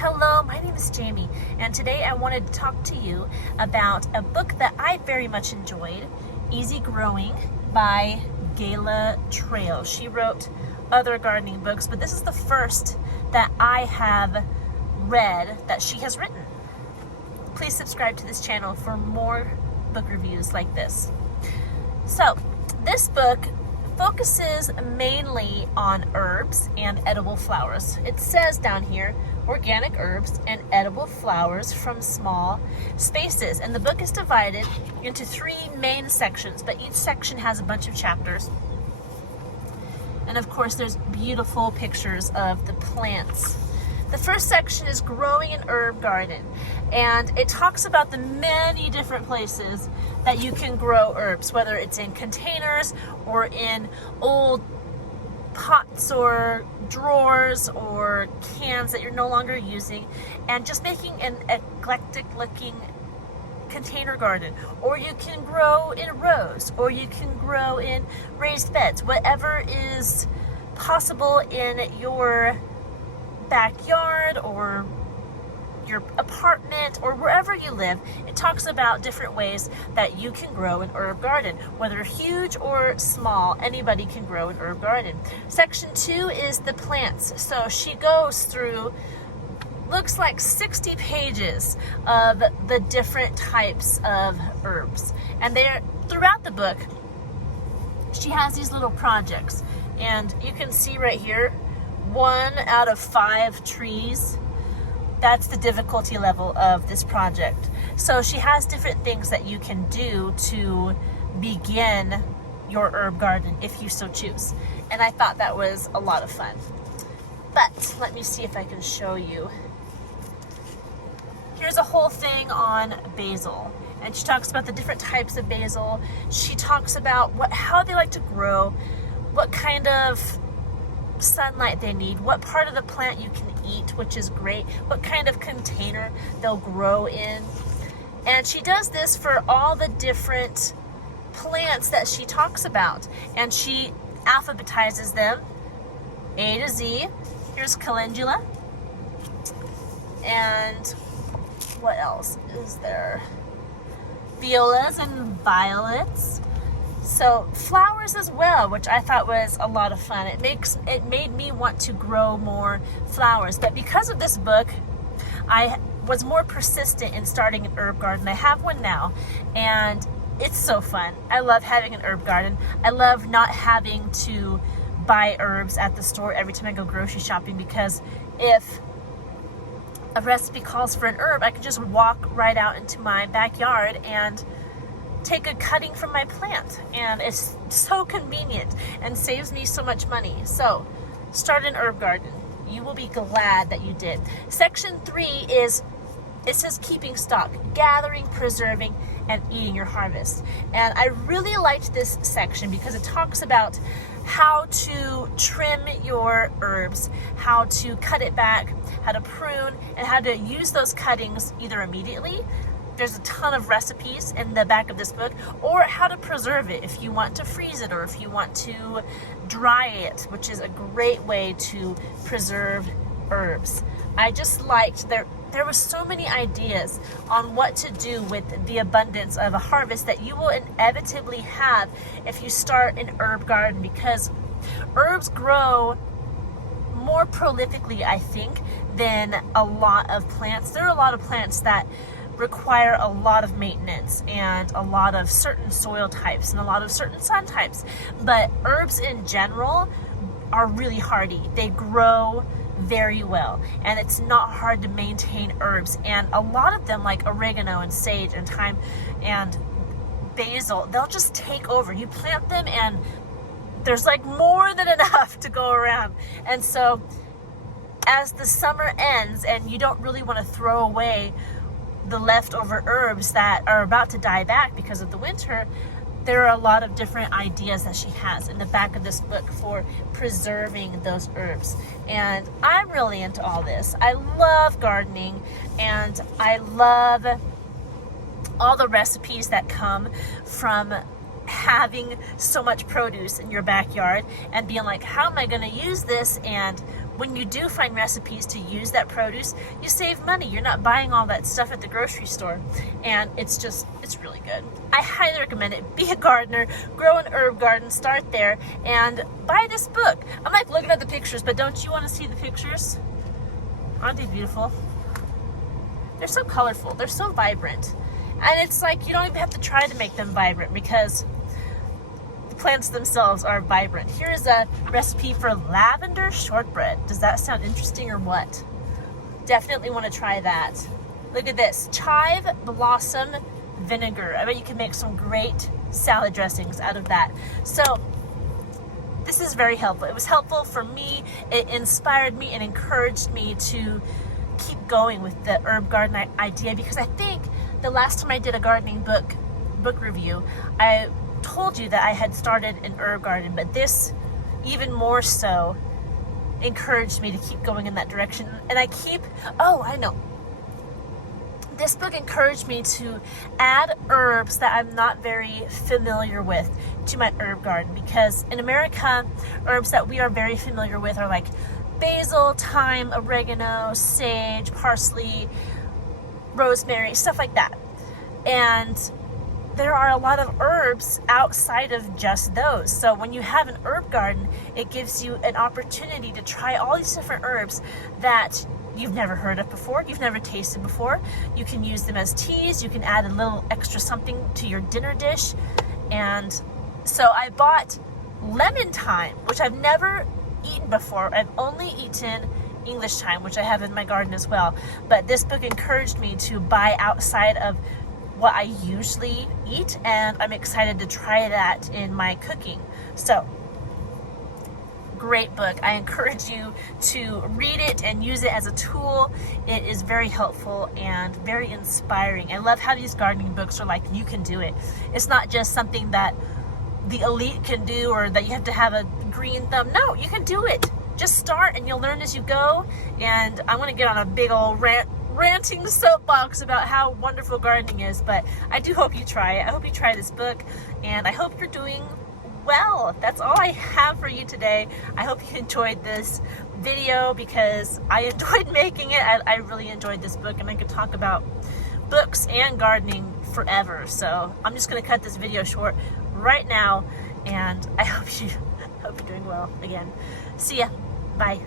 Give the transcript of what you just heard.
Hello, my name is Jamie, and today I wanted to talk to you about a book that I very much enjoyed, Easy Growing by Gayla Trail. She wrote other gardening books, but this is the first that I have read that she has written. Please subscribe to this channel for more book reviews like this. So, this book focuses mainly on herbs and edible flowers. It says down here, organic herbs and edible flowers from small spaces. And the book is divided into 3 main sections, but each section has a bunch of chapters. And of course, there's beautiful pictures of the plants. The first section is growing an herb garden, and it talks about the many different places that you can grow herbs, whether it's in containers or in old pots or drawers or cans that you're no longer using, and just making an eclectic looking container garden. Or you can grow in rows, or you can grow in raised beds, whatever is possible in your backyard or your apartment or wherever you live. It talks about different ways that you can grow an herb garden, whether huge or small. Anybody can grow an herb garden. Section 2 is the plants. So she goes through, looks like 60 pages of the different types of herbs, and they're throughout the book. She has these little projects, and you can see right here, 1 out of 5 trees. That's the difficulty level of this project. So she has different things that you can do to begin your herb garden if you so choose. And I thought that was a lot of fun. But let me see if I can show you. Here's a whole thing on basil. And she talks about the different types of basil. She talks about how they like to grow, what kind of sunlight they need, what part of the plant you can eat, which is great, what kind of container they'll grow in. And she does this for all the different plants that she talks about, and she alphabetizes them A to Z. Here's calendula, and what else is there? Violas and violets. So flowers as well, which I thought was a lot of fun. It made me want to grow more flowers. But because of this book, I was more persistent in starting an herb garden. I have one now, and it's so fun. I love having an herb garden. I love not having to buy herbs at the store every time I go grocery shopping, because if a recipe calls for an herb, I can just walk right out into my backyard and take a cutting from my plant, and it's so convenient and saves me so much money. So start an herb garden. You will be glad that you did. Section 3 is, it says keeping stock, gathering, preserving, and eating your harvest. And I really liked this section because it talks about how to trim your herbs, how to cut it back, how to prune, and how to use those cuttings either immediately. There's a ton of recipes in the back of this book, or how to preserve it if you want to freeze it, or if you want to dry it, which is a great way to preserve herbs. I just liked there was so many ideas on what to do with the abundance of a harvest that you will inevitably have if you start an herb garden, because herbs grow more prolifically, I think, than a lot of plants. There are a lot of plants that require a lot of maintenance and a lot of certain soil types and a lot of certain sun types, but herbs in general are really hardy. They grow very well, and it's not hard to maintain herbs. And a lot of them, like oregano and sage and thyme and basil, they'll just take over. You plant them and there's like more than enough to go around. And so as the summer ends and you don't really want to throw away the leftover herbs that are about to die back because of the winter, there are a lot of different ideas that she has in the back of this book for preserving those herbs. And I'm really into all this. I love gardening, and I love all the recipes that come from having so much produce in your backyard and being like, how am I going to use this, and when you do find recipes to use that produce, you save money. You're not buying all that stuff at the grocery store. And it's really good. I highly recommend it. Be a gardener, grow an herb garden, start there, and buy this book. I'm like looking at the pictures, but don't you want to see the pictures? Aren't they beautiful? They're so colorful. They're so vibrant. And it's like you don't even have to try to make them vibrant because the plants themselves are vibrant. Here's a recipe for lavender shortbread. Does that sound interesting or what? Definitely want to try that. Look at this. Chive blossom vinegar. I bet you can make some great salad dressings out of that. So this is very helpful. It was helpful for me. It inspired me and encouraged me to keep going with the herb garden idea, because I think the last time I did a gardening book review, I told you that I had started an herb garden, but this even more so encouraged me to keep going in that direction. And I know. This book encouraged me to add herbs that I'm not very familiar with to my herb garden, because in America, herbs that we are very familiar with are like basil, thyme, oregano, sage, parsley, rosemary, stuff like that. And there are a lot of herbs outside of just those. So when you have an herb garden, it gives you an opportunity to try all these different herbs that you've never heard of before, you've never tasted before. You can use them as teas, you can add a little extra something to your dinner dish. And so I bought lemon thyme, which I've never eaten before. I've only eaten English thyme, which I have in my garden as well. But this book encouraged me to buy outside of what I usually eat, and I'm excited to try that in my cooking. So, great book. I encourage you to read it and use it as a tool. It is very helpful and very inspiring. I love how these gardening books are like, you can do it. It's not just something that the elite can do or that you have to have a green thumb. No, you can do it. Just start and you'll learn as you go. And I'm going to get on a big old ranting soapbox about how wonderful gardening is, but I do hope you try it. I hope you try this book, and I hope you're doing well. That's all I have for you today. I hope you enjoyed this video because I enjoyed making it. I really enjoyed this book, and I could talk about books and gardening forever. So I'm just going to cut this video short right now, and I hope you're doing well again. See ya. Bye.